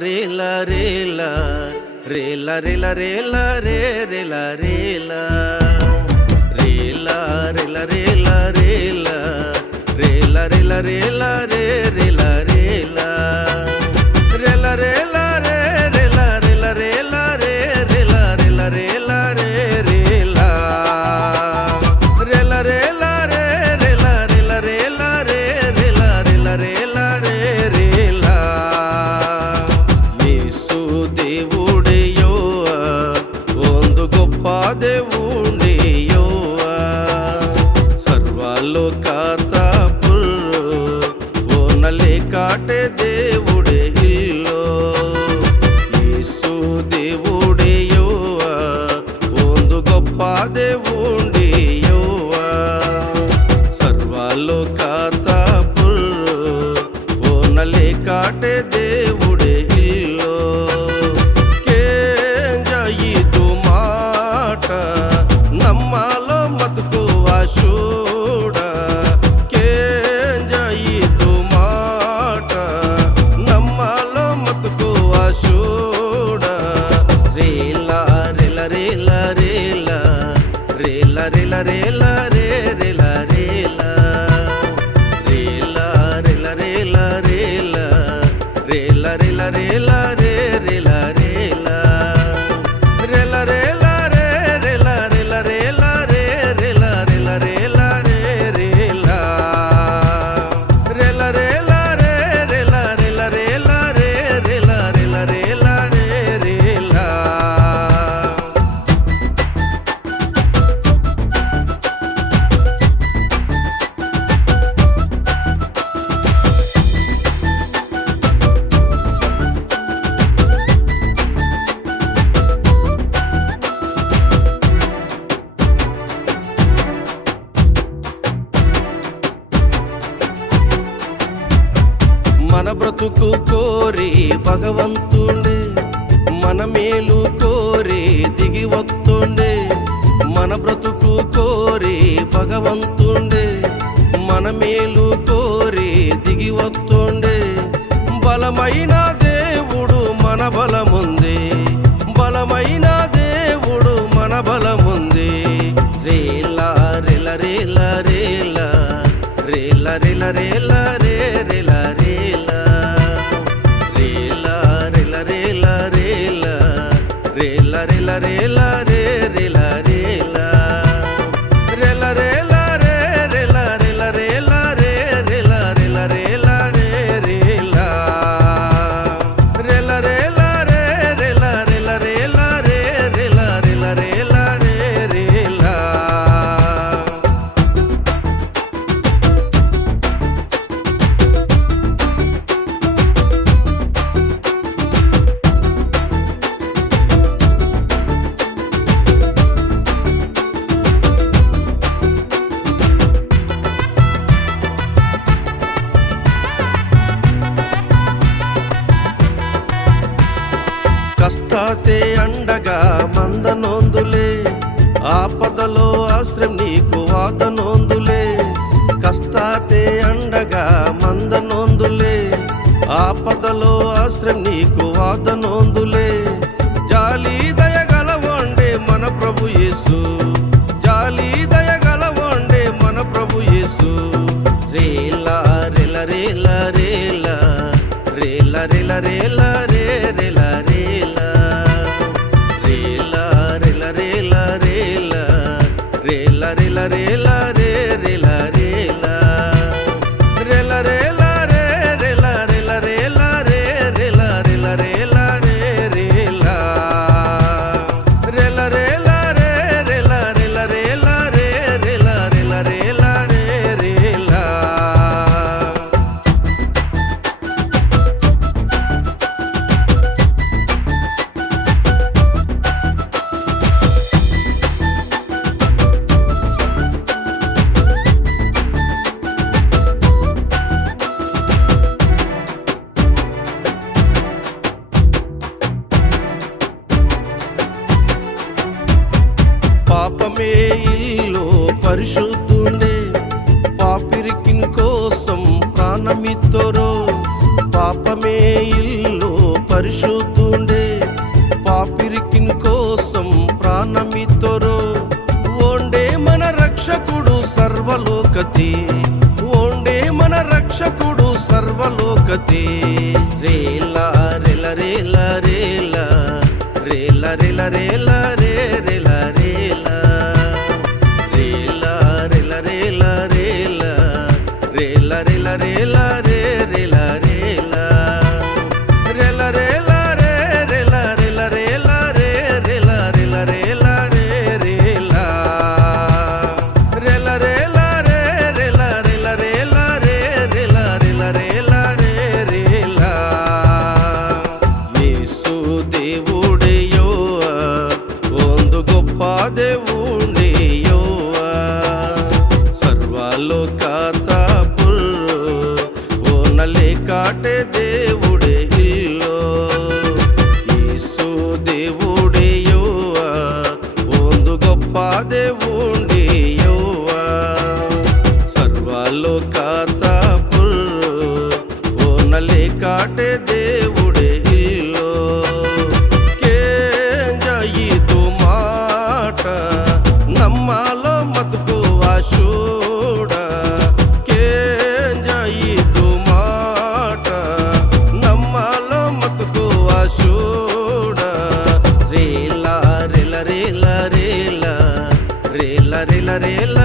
రేలా రేలా రేలా రేలా రేలా రే రేలా రేలా రేలా రేలా రేలా రేలా రేలా రేలా రేలా రే రేలా రేలా రేలా రేలా రే రేలా రేలా రేలా రే రేలా రేలా రేలా రే రేలా రేలా రేలా రే రేలా రేలా రేలా రే రేలా రేలా రేలా రే రేలా యేసు దేవుడే యోవా ಒಂದು గొప్ప దేవుడే యోవా ಸರ್ವಲೋಕದ ಪುರು ಓನಲೆ ಕಾಟೆ దేవుడే ಇಲ್ಲೋ యేసు దేవుడే యోవా ಒಂದು గొప్ప దేవుడే యోవా ಸರ್ವಲೋಕದ ಪುರು ಓನಲೆ ಕಾಟೆ దేవుడే ಇಲ್ಲೋ కేంజయిదు మాట నమ్మాలో మతుకువ చూడ కేంజయిదు మాట నమ్మాలో మతుకువ చూడ రేలా రేలా రేలా రేలా రేలా రేలా రేలా రే రేలా రేలా రేలా రేలా రేలా రేలా రేలా రేలా రేలా రే రేలా రేలా రేలా రేలా రే రేలా రేలా రేలా రే రేలా రేలా రేలా రే రేలా రేలా రేలా రే రేలా రేలా రేలా రే రేలా రేలా రేలా రే రేలా మన బ్రతుకు కోరి భగవంతుండే మన మేలు కోరి దిగి వస్తుండే మన బ్రతుకు కోరి భగవంతుండే మన మేలు కోరి దిగి వస్తుండే బలమైన దేవుడు మన బలముంది బలమైన దేవుడు మన బలముంది రేలా రేలా రేలా రేలా రేలా రేలా రేలా రే రేలా రేలా రేలా రేలా రేలా రేలా రేలా రేలా రేలా రే రేలా రేలా రేలా రేలా రే రేలా రేలా రేలా రే రేలా రేలా రేలా రే రేలా రేలా రేలా రే రేలా రేలా రేలా రే రేలా రేలా రేలా రే రేలా కష్టాతే అండగా మందనొందులే ఆపదలో ఆశ్రయం నీకు వాదనొందులే కష్టాతే అండగా మందనొందులే ఆపదలో ఆశ్రయం నీకు వాదనొందులే జాలి దయగలవోండే మన ప్రభు యేసు జాలి దయగలవోండే మన ప్రభు యేసు రేలా రేలా రేలా రేలా రేలా రేలా రేలా రే రేలా రేలా రేలా రేలా రేలా రేలా రేలా రేలా రేలా రే రేలా రేలా రేలా రేలా రే రేలా రేలా రేలా రే రేలా రేలా రేలా రే రేలా రేలా రేలా రే రేలా రేలా రేలా రే రేలా రేలా రేలా రే రేలా పాపమే ఇల్లు పరిశుద్ధుండే పాపిరికిన్ కోసం ప్రాణమిత్తరో పాపమే ఇల్లు పరిశుద్ధుండే పాపిరికిన్ కోసం ప్రాణమితోరో ఓండే మన రక్షకుడు సర్వలోకతి ఓండే మన రక్షకుడు సర్వలోకతి రేలా రెల రేల రేల రేల రేల రేల రే రేల రేల రేల రేల రేల రేల రేల రేల రేల రే రేల రేల రేల రేల రే రేల రేల రేల రే రేల రేల రేల రే రేల రేల రేల రే రేల రేల రేల రే రేల రేల రేల రే రేల యేసు దేవుడే యోవా ಒಂದು గొప్ప దేవుడే యోవా ಸರ್ವಲೋಕಾತ ಪುರ್ರು ಓನಲೆ ಕಾಟೆ దేవుడే ఇల్లో యేసు దేవుడే యోవా ಒಂದು గొప్ప దేవుడే యోవా ಸರ್ವಲೋಕಾತ ಪುರ್ರು ಓನಲೆ ಕಾಟೆ దేవుడే ఇల్లో కేంజాయిదు మాట నమ్మాలో మతుకు ఆశూడ కేంజాయిదు మాట నమ్మాలో మతుకు ఆశూడ రేలా రేల రేల రేల రేల రేల రేల